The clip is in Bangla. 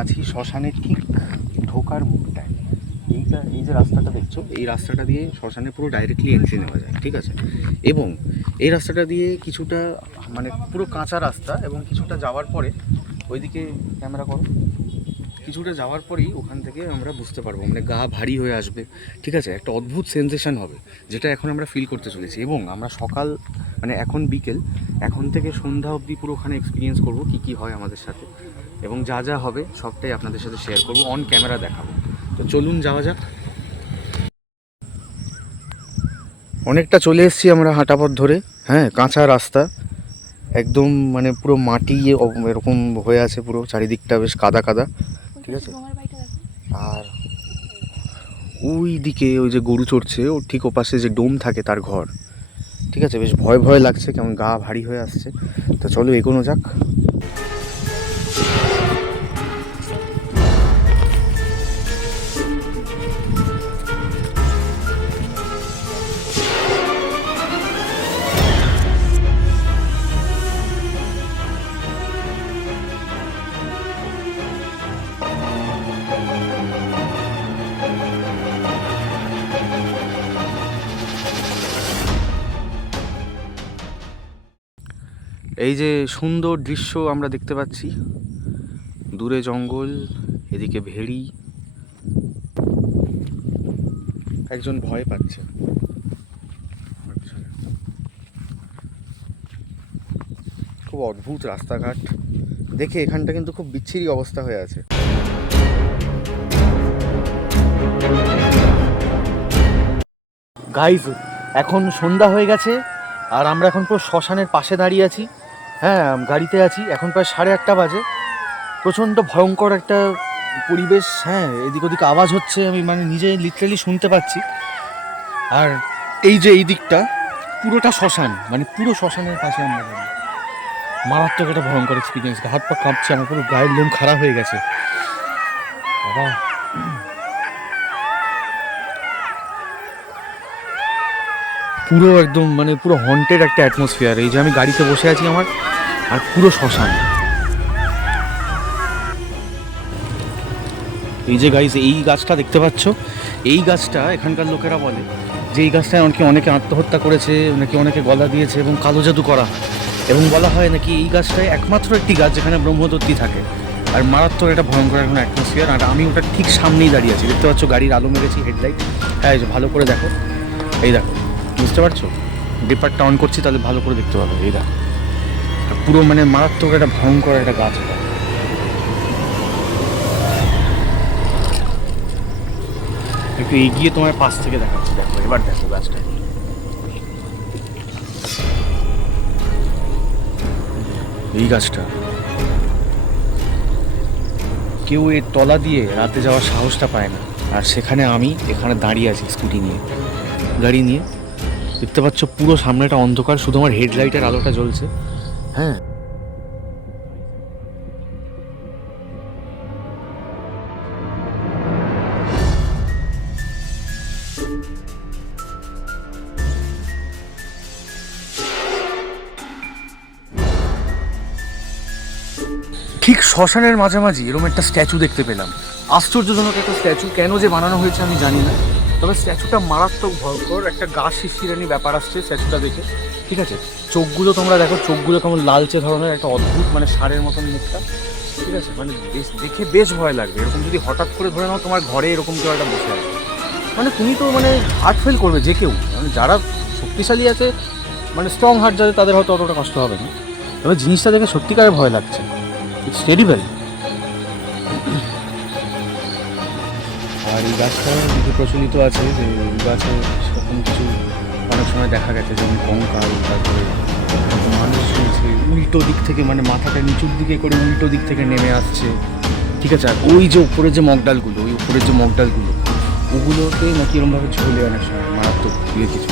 আছি শ্মশানের ঠিক ঢোকার মুখটায়। এই যে রাস্তাটা দেখছো, এই রাস্তাটা দিয়ে শ্মশানে পুরো ডাইরেক্টলি এন্ট্রি নেওয়া যায়, ঠিক আছে। এবং এই রাস্তাটা দিয়ে কিছুটা মানে পুরো কাঁচা রাস্তা, এবং কিছুটা যাওয়ার পরে ওইদিকে ক্যামেরা করো, কিছুটা যাওয়ার পরেই ওখান থেকে আমরা বুঝতে পারবো, মানে গা ভারী হয়ে আসবে, ঠিক আছে। একটা অদ্ভুত সেন্সেশন হবে, যেটা এখন আমরা ফিল করতে চলেছি। এবং আমরা সকাল মানে এখন বিকেল, এখন থেকে সন্ধ্যা অবধি পুরো ওখানে এক্সপিরিয়েন্স করবো কী কী হয় আমাদের সাথে, এবং যা যা হবে সবটাই আপনাদের সাথে শেয়ার করবো, অন ক্যামেরা দেখাবো। তো চলুন যাওয়া যাক। অনেকটা চলে এসেছি আমরা হাঁটা পথ ধরে, হ্যাঁ, কাঁচা রাস্তা একদম, মানে পুরো মাটি এরকম হয়ে আছে, পুরো চারিদিকটা বেশ কাদা কাদা, ঠিক আছে। আর ওই দিকে ওই যে গরু চড়ছে, ওর ঠিক ওপাশে যে ডোম থাকে তার ঘর, ঠিক আছে। বেশ ভয় ভয় লাগছে, কেমন গা ভারী হয়ে আসছে। তো চলো এগোনো যাক। এই যে সুন্দর দৃশ্য আমরা দেখতে পাচ্ছি, দূরে জঙ্গল, এদিকে ভেড়ি। একজন ভয় পাচ্ছে। খুব অদ্ভুত রাস্তাঘাট দেখে এখানটা কিন্তু খুব বিচ্ছিরি অবস্থা হয়ে আছে। গাইজ, এখন সন্ধ্যা হয়ে গেছে, আর আমরা এখন পুরো শ্মশানের পাশে দাঁড়িয়ে আছি, হ্যাঁ, গাড়িতে আছি। এখন প্রায় 8:30 বাজে। প্রচণ্ড ভয়ঙ্কর একটা পরিবেশ, হ্যাঁ, এদিক ওদিক আওয়াজ হচ্ছে, আমি মানে নিজে লিটারালি শুনতে পাচ্ছি। আর এই যে এই দিকটা পুরোটা শ্মশান, মানে পুরো শ্মশানের পাশে আমরা দাঁড়িয়ে। মারাত্মক একটা ভয়ঙ্কর এক্সপিরিয়েন্স, হাত পা কাঁপছে, আমার পুরো গায়ের লোম খারাপ হয়ে গেছে বাবা। পুরো একদম মানে পুরো হন্টেড একটা অ্যাটমসফিয়ার। এই যে আমি গাড়িতে বসে আছি আমার, আর পুরো শ্মশান। এই যে গাইজ, এই গাছটা দেখতে পাচ্ছ, এই গাছটা এখানকার লোকেরা বলে যে এই গাছটায় অনেকে আত্মহত্যা করেছে, অনেকে গলা দিয়েছে এবং কালো জাদু করা, এবং বলা হয় নাকি এই গাছটায় একমাত্র একটি গাছ যেখানে ব্রহ্মদত্তি থাকে। আর মারাত্মক একটা ভয়ঙ্কর এখন অ্যাটমসফিয়ার। আর আমি ওটা ঠিক সামনেই দাঁড়িয়ে আছি, দেখতে পাচ্ছ গাড়ির আলো মেরেছি, হেডলাইট, হ্যাঁ, ভালো করে দেখো, এই দেখো, বুঝতে পারছো, ডিপারটা অন করছি তাহলে ভালো করে দেখতে পাবে। এই দেখো, পুরো মানে মারাত্মক একটা ভয়ঙ্কর একটা গাছ এটা। একটু এগিয়ে তোমার পাশ থেকে দেখাচ্ছি, দেখো এবার দেখো গাছটা, এই গাছটা। কেউ এর তলা দিয়ে রাতে যাওয়ার সাহসটা পায় না, আর সেখানে আমি এখানে দাঁড়িয়ে আছি স্কুটি নিয়ে, গাড়ি নিয়ে। দেখতে পাচ্ছ পুরো সামনেটা অন্ধকার, শুধু আমার হেডলাইটের আলোটা জ্বলছে, হ্যাঁ। ঠিক শ্মশানের মাঝামাঝি এরকম একটা স্ট্যাচু দেখতে পেলাম, আশ্চর্যজনক একটা স্ট্যাচু। কেন যে বানানো হয়েছে আমি জানি না, তবে স্ট্যাচুটা মারাত্মক ভয়ঙ্কর, একটা গা শিরশিরানি ব্যাপার আসছে স্ট্যাচুটা দেখে, ঠিক আছে। চোখগুলো তোমরা দেখো, চোখগুলো কেমন লালচে ধরনের, একটা অদ্ভুত মানে ষাঁড়ের মতন মুখটা, ঠিক আছে। মানে দেখে বেশ ভয় লাগবে। এরকম যদি হঠাৎ করে ধরে নাও তোমার ঘরে এরকম কেউ একটা বসে আছে, মানে তুমি তো মানে হার্ট ফেল করবে যে কেউ, মানে যারা শক্তিশালী আছে, মানে স্ট্রং হার্ট যাদের, তাদের হয়তো অতটা কষ্ট হবে না, তবে জিনিসটা দেখে সত্যিকারে ভয় লাগছে। It's terrible. আর এই গাছটা কিছু প্রচলিত আছে যে এই গাছে সেরকম কিছু অনেক সময় দেখা গেছে, যেমন কঙ্কাল, তারপরে মানুষ শুনছে উল্টো দিক থেকে, মানে মাথাটা নিচুর দিকে করে উল্টো দিক থেকে নেমে আসছে, ঠিক আছে। আর ওই যে উপরের যে মগডালগুলো, ওই উপরের যে মগডালগুলো, ওগুলোতে নাকি এরকমভাবে ঝোলে অনেক সময়, মারাত্মক দিয়ে কিছু।